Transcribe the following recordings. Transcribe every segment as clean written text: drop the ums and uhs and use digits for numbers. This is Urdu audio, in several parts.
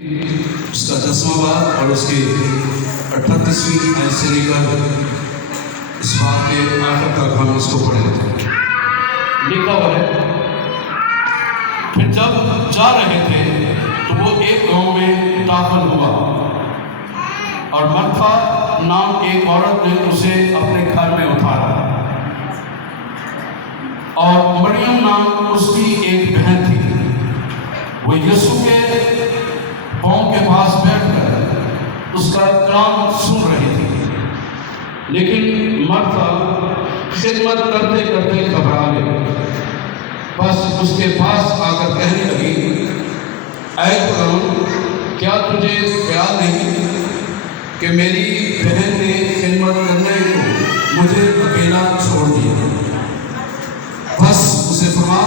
اس کا 10واں باب اور اس کی 38ویں آیت سے لے کر اس باب کے آخر تک ہم اس کو پڑھیں۔ لکھا ہوا ہے، پھر جب جا رہے تھے تو وہ ایک گاؤں میں داخل ہوا اور مرتھا نام ایک عورت نے اسے اپنے گھر میں اتارا، اور مریم نام اس کی ایک بہن تھی۔ وہ یسوع کے پاؤں کے پاس بیٹھ کر اس کا کلام سن رہی تھی، لیکن مرتھا خدمت کرتے کرتے گھبرا گئی۔ بس اس کے پاس آ کر کہنے لگی، اے خداوند، کیا تجھے خیال نہیں کہ میری بہن نے خدمت کرنے کو مجھے اکیلا چھوڑ دیا؟ بس اسے فرما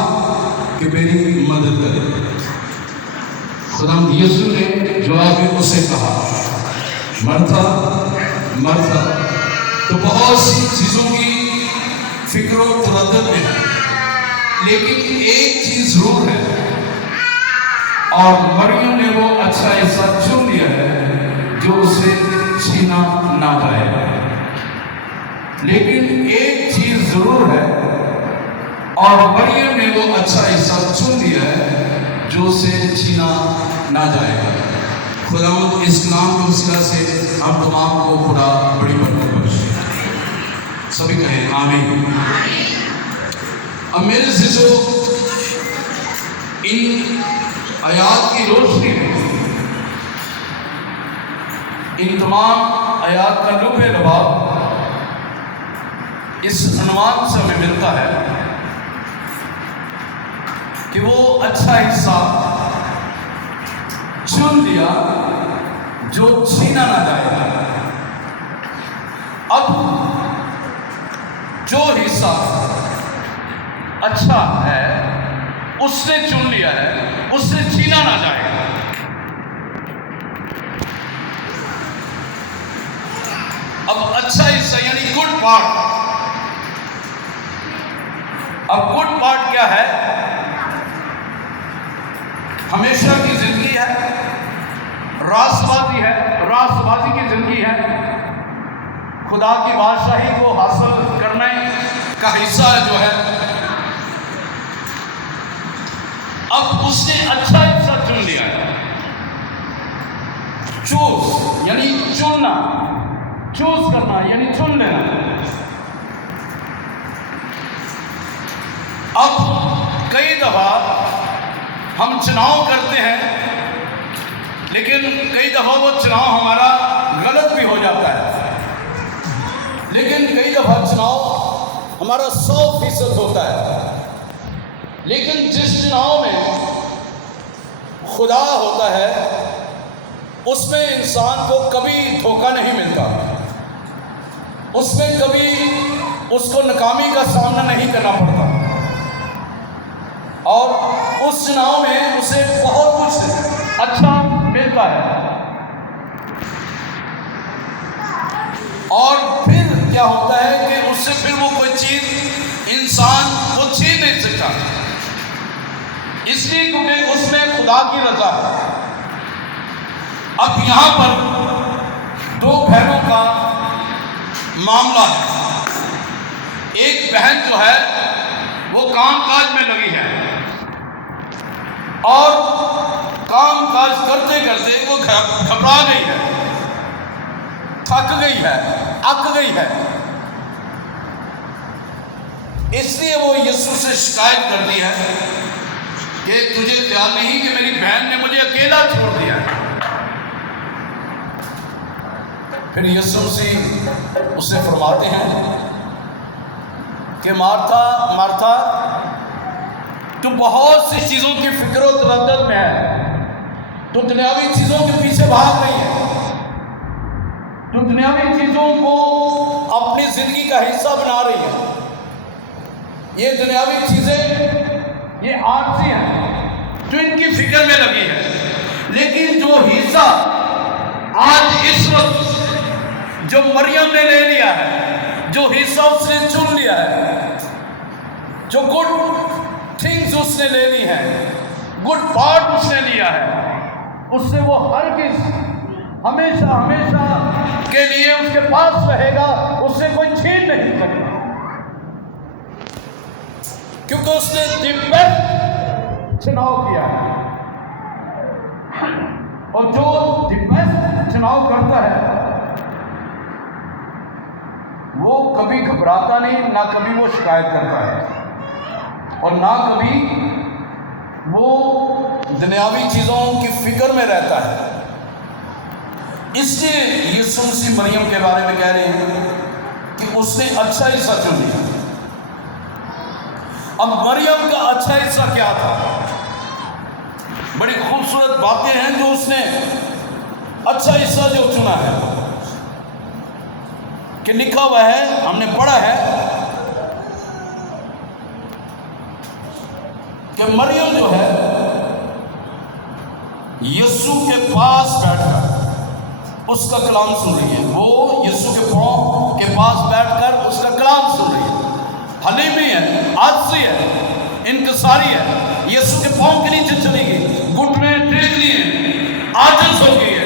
کہ میری مدد کرے۔ خداوند یسوع نے جواب میں اسے کہا، مرتھا مرتھا، تو بہت سی چیزوں کی فکر و تردد میں ہے، لیکن ایک چیز ضرور ہے، اور مریم نے وہ اچھا حصہ چن لیا ہے جو اسے چھینا نہ جائے۔ لیکن ایک چیز ضرور ہے، اور مریم نے وہ اچھا حصہ چن لیا ہے جو اسے چھینا نہ جائے گا۔ خداوند اس کلام کے وسیلہ سے ہم تمام کو خدا بڑی برکت بخشے۔ سبھی کہیں آمین۔ اب میرے عزیزو، ان آیات کی روشنی میں ان تمام آیات کا لب لباب اس عنوان سے ہمیں ملتا ہے کہ وہ اچھا حصہ چن لیا جو چھینا نہ جائے گا۔ اب جو حصہ اچھا ہے اس نے چن لیا ہے، اس سے چھینا نہ جائے گا۔ اب اچھا حصہ یعنی گڈ پارٹ۔ اب گڈ پارٹ کیا ہے؟ ہمیشہ کی زندگی ہے، راست بازی ہے، راست بازی کی زندگی ہے، خدا کی بادشاہی کو حاصل کرنے کا حصہ جو ہے۔ اب اس نے اچھا حصہ چن لیا ہے۔ چوز یعنی چننا، چوز کرنا یعنی چن لینا۔ اب کئی دفعہ ہم چناؤ کرتے ہیں، لیکن کئی دفعہ وہ چناؤ ہمارا غلط بھی ہو جاتا ہے، لیکن کئی دفعہ چناؤ ہمارا 100% ہوتا ہے۔ لیکن جس چناؤ میں خدا ہوتا ہے اس میں انسان کو کبھی دھوکہ نہیں ملتا، اس میں کبھی اس کو ناکامی کا سامنا نہیں کرنا پڑتا، اور اس چناؤ میں اسے بہت کچھ اچھا ملتا ہے۔ اور پھر کیا ہوتا ہے کہ اس سے پھر وہ کوئی چیز انسان کو چھین نہیں سکتا، اس لیے کیونکہ اس میں خدا کی رضا ہے۔ اب یہاں پر دو بہنوں کا معاملہ ہے۔ ایک بہن جو ہے وہ کام کاج میں لگی ہے، اور کام کاج کرتے کرتے وہ گھبرا گئی ہے، تھک گئی ہے، اک گئی ہے، اس لیے وہ یسوع سے شکایت کرتی ہے کہ تجھے خیال نہیں کہ میری بہن نے مجھے اکیلا چھوڑ دیا ہے۔ پھر یسوع مسیح اسے فرماتے ہیں کہ مارتھا مارتھا، تو بہت سی چیزوں کی فکر و تردد میں ہے، تو دنیاوی چیزوں کے پیچھے بھاگ رہی ہے، تو دنیاوی چیزوں کو اپنی زندگی کا حصہ بنا رہی ہے۔ یہ دنیاوی چیزیں یہ عارضی ہیں جو ان کی فکر میں لگی ہے، لیکن جو حصہ آج اس وقت جو مریم نے لے لیا ہے، جو حصہ اس نے چن لیا ہے، جو گڈ تھنگز اس نے لے لی ہیں، گڈ پارٹ اس نے لیا ہے، اس سے وہ ہرگز ہمیشہ ہمیشہ کے لیے اس کے پاس رہے گا، اس سے کوئی چھین نہیں سکتا، کیونکہ اس نے دی بیسٹ چناؤ کیا ہے۔ اور جو دی بیسٹ چناؤ کرتا ہے وہ کبھی گھبراتا نہیں، نہ کبھی وہ شکایت کرتا ہے، اور نہ کبھی وہ دنیاوی چیزوں کی فکر میں رہتا ہے۔ اس لیے یسوع مسیح مریم کے بارے میں کہہ رہے ہیں کہ اس نے اچھا حصہ چن لیا۔ اب مریم کا اچھا حصہ کیا تھا؟ بڑی خوبصورت باتیں ہیں جو اس نے اچھا حصہ جو چنا ہے، کہ لکھا ہوا ہے، ہم نے پڑھا ہے کہ مریم جو ہے یسوع کے پاس بیٹھ کر اس کا کلام سن رہی ہے۔ وہ یسوع کے پاؤں کے پاس بیٹھ کر اس کا کلام سن رہی ہے، حلیمی ہے، عاجزی ہے، انکساری ہے، یسوع کے پاؤں کے نیچے چلی گئی، گھٹنے ٹیک لیے، عاجز ہو گئی ہے،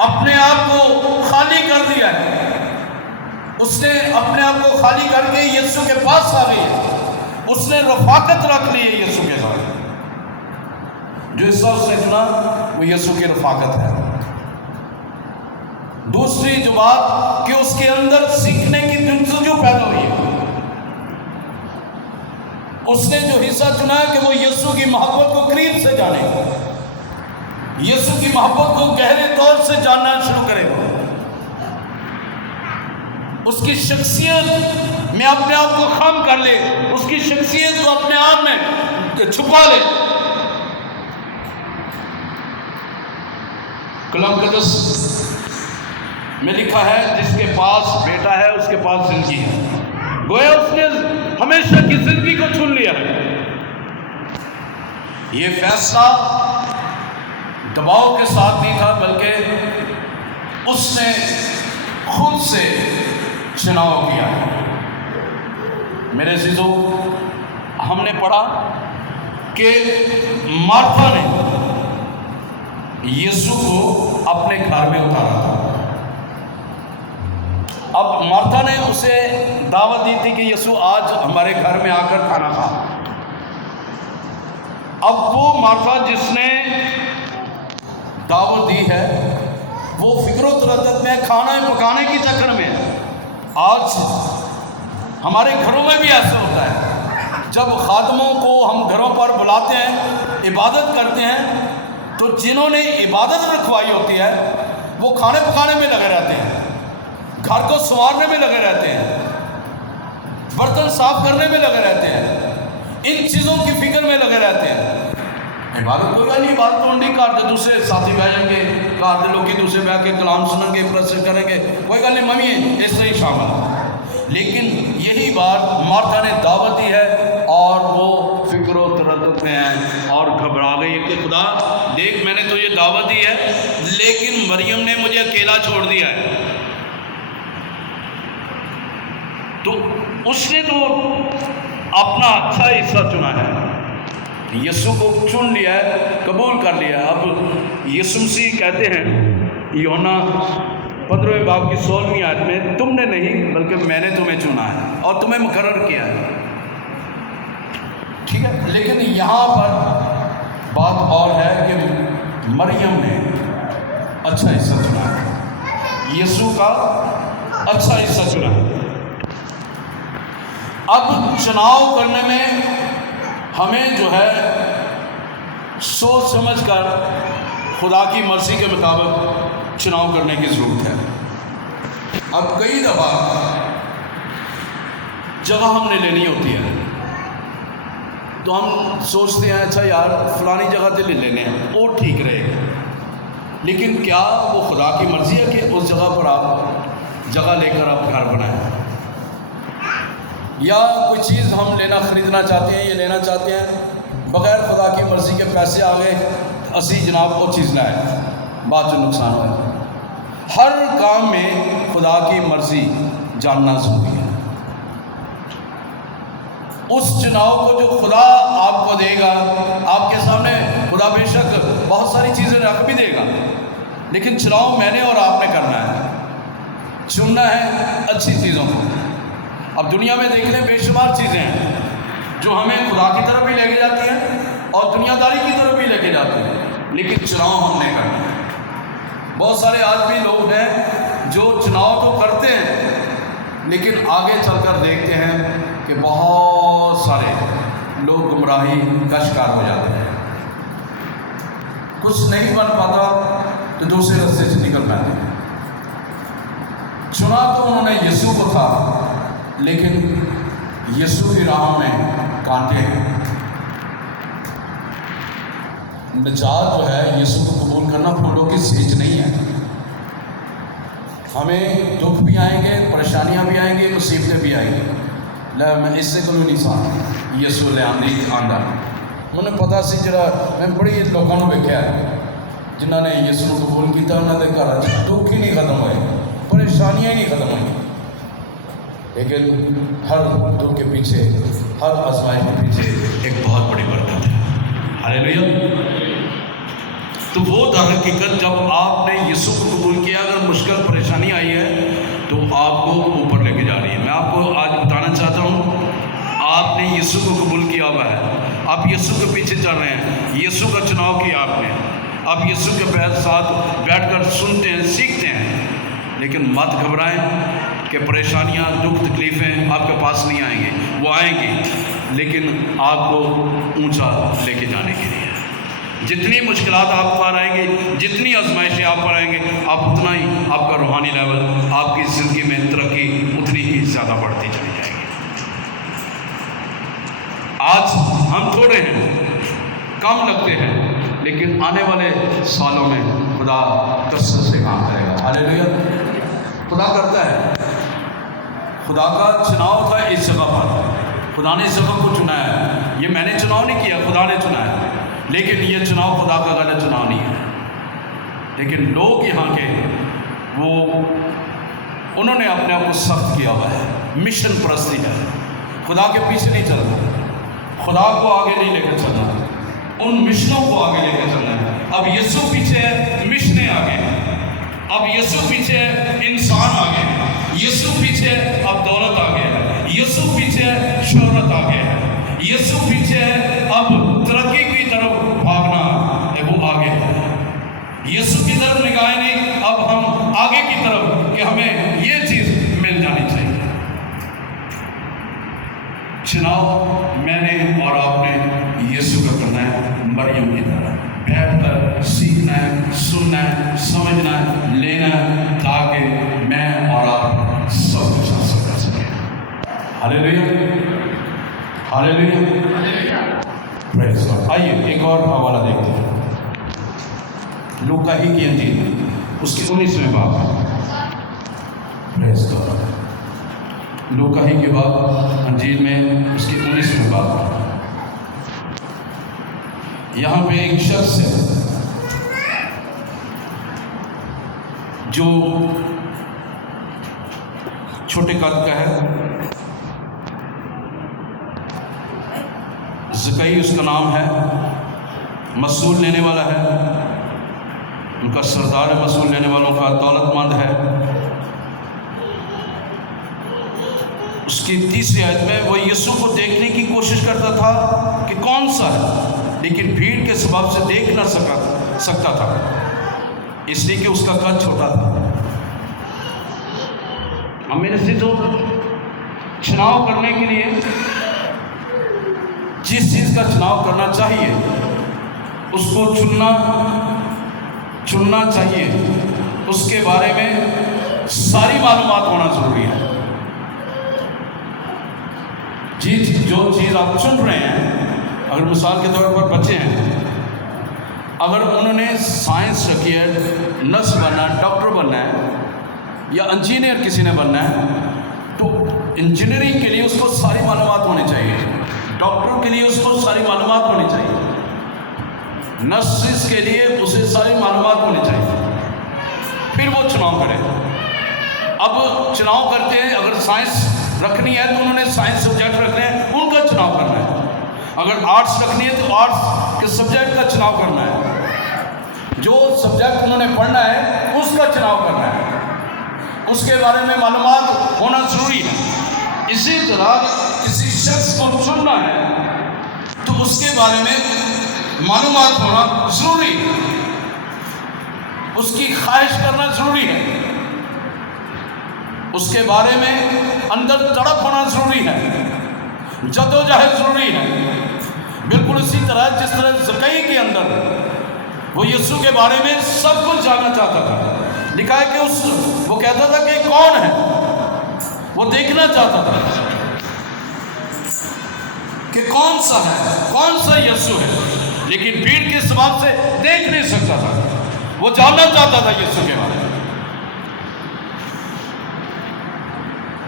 اپنے آپ کو خالی کر دیا ہے۔ اس نے اپنے آپ کو خالی کر کے یسوع کے پاس آ گئی ہے، اس نے رفاقت رکھ لی ہے یسوع کے ساتھ۔ جو حصہ اس نے چنا وہ یسوع کی رفاقت ہے۔ دوسری جو بات کہ اس کے اندر سیکھنے کی جستجو پیدا ہوئی ہے۔ اس نے جو حصہ چنا ہے کہ وہ یسوع کی محبت کو قریب سے جانے گا، یسوع کی محبت کو گہرے طور سے جاننا شروع کرے گا، اس کی شخصیت میں اپنے آپ کو خم کر لے، اس کی شخصیت کو اپنے آپ میں چھپا لے۔ کلام مقدس میں لکھا ہے جس کے پاس بیٹا ہے اس کے پاس زندگی ہے۔ گویا اس نے ہمیشہ کی زندگی کو چن لیا ہے۔ یہ فیصلہ دباؤ کے ساتھ نہیں تھا، بلکہ اس نے خود سے چناؤ کیا ہے۔ میرے عزیزو، ہم نے پڑھا کہ مارتھا نے یسوع کو اپنے گھر میں اتارا تھا۔ اب مارتھا نے اسے دعوت دی تھی کہ یسوع آج ہمارے گھر میں آ کر کھانا کھا۔ اب وہ مارتھا جس نے دعوت دی ہے وہ فکر و تردد میں، کھانا پکانے کی چکر میں۔ آج ہمارے گھروں میں بھی ایسا ہوتا ہے، جب خادموں کو ہم گھروں پر بلاتے ہیں، عبادت کرتے ہیں، تو جنہوں نے عبادت رکھوائی ہوتی ہے وہ کھانے پکانے میں لگے رہتے ہیں، گھر کو سنوارنے میں لگے رہتے ہیں، برتن صاف کرنے میں لگے رہتے ہیں، ان چیزوں کی فکر میں لگے رہتے ہیں۔ عبادت کوئی گل نہیں، عبادت تو نہیں کرتے، دوسرے ساتھی بہ جائیں گے، گھر کے لوگ دوسرے بہ کے کلام سنیں گے، پرسن کریں گے، کوئی گل نہیں، ممی اس طرح ہی شامل ہے۔ لیکن یہی بات مارتھا نے دعوت دی ہے اور وہ فکر و تردد میں ہے اور گھبرا گئی ہے کہ خدا دیکھ، میں نے تو یہ دعوت دی ہے لیکن مریم نے مجھے اکیلا چھوڑ دیا ہے۔ تو اس نے تو اپنا اچھا حصہ چنا ہے، یسوع کو چن لیا ہے، قبول کر لیا ہے۔ اب یسوع مسیح کہتے ہیں یوحنا 15 باب کی 16ویں آیت میں، تم نے نہیں بلکہ میں نے تمہیں چنا ہے اور تمہیں مقرر کیا ہے۔ ٹھیک ہے، لیکن یہاں پر بات اور ہے کہ مریم نے اچھا حصہ چنا ہے، یسوع کا اچھا حصہ چنا ہے۔ اب چناؤ کرنے میں ہمیں جو ہے سوچ سمجھ کر خدا کی مرضی کے مطابق چناؤ کرنے کی ضرورت ہے۔ اب کئی دفعہ جگہ ہم نے لینی ہوتی ہے تو ہم سوچتے ہیں اچھا یار فلانی جگہ سے لے لینے ہیں، وہ ٹھیک رہے گا، لیکن کیا وہ خدا کی مرضی ہے کہ اس جگہ پر آپ جگہ لے کر آپ گھر بنائیں؟ یا کوئی چیز ہم خریدنا چاہتے ہیں یا لینا چاہتے ہیں، بغیر خدا کی مرضی کے پیسے آ گئے، اسی جناب وہ چیز لائے، بعد جو نقصان ہوا۔ ہر کام میں خدا کی مرضی جاننا ضروری ہے۔ اس چناؤ کو جو خدا آپ کو دے گا، آپ کے سامنے خدا بے شک بہت ساری چیزیں رکھ بھی دے گا، لیکن چناؤ میں نے اور آپ نے کرنا ہے، چننا ہے اچھی چیزوں کو۔ اب دنیا میں دیکھ لیں بے شمار چیزیں ہیں جو ہمیں خدا کی طرف بھی لے کے جاتی ہیں اور دنیا داری کی طرف بھی لے کے جاتی ہیں، لیکن چناؤ ہم نے کرنا ہے۔ بہت سارے آج بھی لوگ ہیں جو چناؤ تو کرتے ہیں لیکن آگے چل کر دیکھتے ہیں کہ بہت سارے لوگ گمراہی کا شکار ہو جاتے ہیں، کچھ نہیں بن پاتا تو دوسرے راستے سے نکل پاتے ہیں۔ چنا تو انہوں نے یسوع کو تھا، لیکن یسوع کی راہ میں کانٹے ہیں۔ نجات جو ہے یسوع کو قبول کرنا پھولوں کی سیج نہیں ہے۔ ہمیں دکھ بھی آئیں گے، پریشانیاں بھی آئیں گی، مصیبتیں بھی آئیں گی، میں اس سے کوئی نہیں سان یسوع لے آندی آندا انہیں پتا سی جڑا میں بڑی لوگوں نے ویکھیا ہے جنہوں نے یسوع کو قبول کیا، انہوں نے گھر دکھ ہی نہیں ختم ہوئے، پریشانیاں ہی نہیں ختم ہوئی، لیکن ہر دکھ کے پیچھے، ہر آزمائش کے پیچھے ایک بہت بڑی برکت ہے۔ ہاللیلویا۔ تو وہ در حقیقت جب آپ نے یسوع کو قبول کیا، اگر مشکل پریشانی آئی ہے تو آپ کو اوپر لے کے جا رہی ہے۔ میں آپ کو آج بتانا چاہتا ہوں، آپ نے یسوع کو قبول کیا ہوا ہے، آپ یسوع کے پیچھے چل رہے ہیں، یسوع کا چناؤ کیا آپ نے، آپ یسوع کے ساتھ بیٹھ کر سنتے ہیں، سیکھتے ہیں، لیکن مت گھبرائیں کہ پریشانیاں، دکھ، تکلیفیں آپ کے پاس نہیں آئیں گے، وہ آئیں گی، لیکن آپ کو اونچا لے کے جانے کے لیے۔ جتنی مشکلات آپ پر آئیں گی، جتنی آزمائشیں آپ پر آئیں گے، آپ اتنا ہی آپ کا روحانی لیول، آپ کی زندگی میں ترقی اتنی ہی زیادہ بڑھتی چلی جائے گی۔ آج ہم تھوڑے ہیں، کم لگتے ہیں، لیکن آنے والے سالوں میں خدا کثرت سے کام کرے گا۔ ہاللیلویا۔ خدا کرتا ہے، خدا کا چناؤ تھا اس جگہ پر، خدا نے اس جگہ کو چنا ہے، یہ میں نے چناؤ نہیں کیا، خدا نے چنا ہے، لیکن یہ چناؤ خدا کا غلط چناؤ نہیں ہے۔ لیکن لوگ یہاں کے وہ انہوں نے اپنے آپ کو سخت کیا ہوا ہے، مشن پرستی ہے، خدا کے پیچھے نہیں چلنا، خدا کو آگے نہیں لے کر چلنا، ان مشنوں کو آگے لے کر چلنا ہے۔ اب یسوع پیچھے ہے، مشنیں آگے ہیں، اب یسوع پیچھے ہے، انسان آگے ہے، یسوع پیچھے ہے، اب دولت آگے ہے، یسوع پیچھے ہے، شہرت آگے ہے، یسوع پیچھے ہے، اب ترقی کی طرف بھاگنا ہے، وہ آگے ہے۔ یسوع کی طرف نگاہیں نہیں، اب ہم آگے کی طرف کہ ہمیں یہ چیز مل جانی چاہیے۔ چناؤ میں نے اور آپ نے یسوع کا کرنا ہے، مریم کی طرح بیٹھ کر سیکھنا ہے، سننا ہے، سمجھنا ہے، لینا ہے، تاکہ میں اور آپ سب کچھ حاصل کر سکیں۔ ہاللیلویا، ہاللیلویا، پریز گاڈ۔ آئیے ایک اور حوالہ دیکھتے ہیں، لوکا ہی کی انجیل، اس کی 19ویں باب ہے۔ پریز گاڈ۔ لوکا ہی کے باب انجیل میں اس کی 19ویں باب ہے۔ یہاں پہ ایک شخص ہے جو چھوٹے قد کا ہے، زکئی اس کا نام ہے، مسئول لینے والا ہے، ان کا سردار ہے، مسئول لینے والوں کا، دولت مند ہے۔ اس کی 30ویں آیت میں وہ یسوع کو دیکھنے کی کوشش کرتا تھا کہ کون سا ہے، لیکن بھیڑ کے سبب سے دیکھ نہ سکتا تھا، اس لیے کہ اس کا قد چھوٹا تھا۔ ہم میرے سے جو چناؤ کرنے کے لیے جس چیز کا چناؤ کرنا چاہیے اس کو چننا چاہیے، اس کے بارے میں ساری معلومات ہونا ضروری ہے۔ جو چیز آپ چن رہے ہیں، اگر مثال کے طور پر بچے ہیں، اگر انہوں نے سائنس رکھی ہے، نرس بننا ہے، ڈاکٹر بننا ہے، یا انجینئر کسی نے بننا ہے، تو انجینئرنگ کے لیے اس کو ساری معلومات ہونی چاہیے، ڈاکٹر کے لیے اس کو ساری معلومات ہونی چاہیے، نرسز کے لیے اسے ساری معلومات ہونی چاہیے، پھر وہ چناؤ کرے۔ اب چناؤ کرتے ہیں، اگر سائنس رکھنی ہے تو انہوں نے سائنس سبجیکٹ رکھنے ہیں، ان کا چناؤ کرنا ہے۔ اگر آرٹس رکھنی ہے تو آرٹس کے سبجیکٹ کا چناؤ کرنا ہے۔ جو سبجیکٹ انہوں نے پڑھنا ہے اس کا چناؤ کرنا ہے، اس کے بارے میں معلومات ہونا ضروری ہے۔ اسی طرح کسی شخص کو چننا ہے تو اس کے بارے میں معلومات ہونا ضروری ہے، اس کی خواہش کرنا ضروری ہے، اس کے بارے میں اندر تڑپ ہونا ضروری ہے، جدوجہد ضروری ہے۔ بالکل اسی طرح جس طرح زکئی کے اندر وہ یسوع کے بارے میں سب کچھ جاننا چاہتا تھا، لکھا ہے کہ وہ کہتا تھا کہ کون ہے، وہ دیکھنا چاہتا تھا کہ کون سا ہے، کون سا یسوع ہے، لیکن بھیڑ کے سبب سے دیکھ نہیں سکتا تھا، وہ جاننا چاہتا تھا یسوع کے بارے میں۔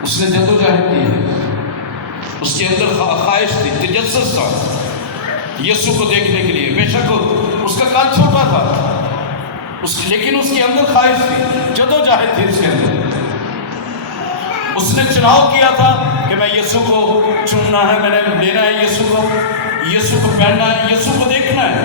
اس نے جدوجہد کی، اس کے اندر خواہش تھی، تجسس تھا یسوع کو دیکھنے کے لیے۔ بے شک اس کا قد چھوٹا تھا، لیکن اس کے اندر خواہش تھی، جدوجہد تھی اس کے اندر۔ اس نے چناؤ کیا تھا کہ میں یسوع کو چننا ہے، میں نے لینا ہے یسوع کو پہننا ہے، یسوع کو دیکھنا ہے۔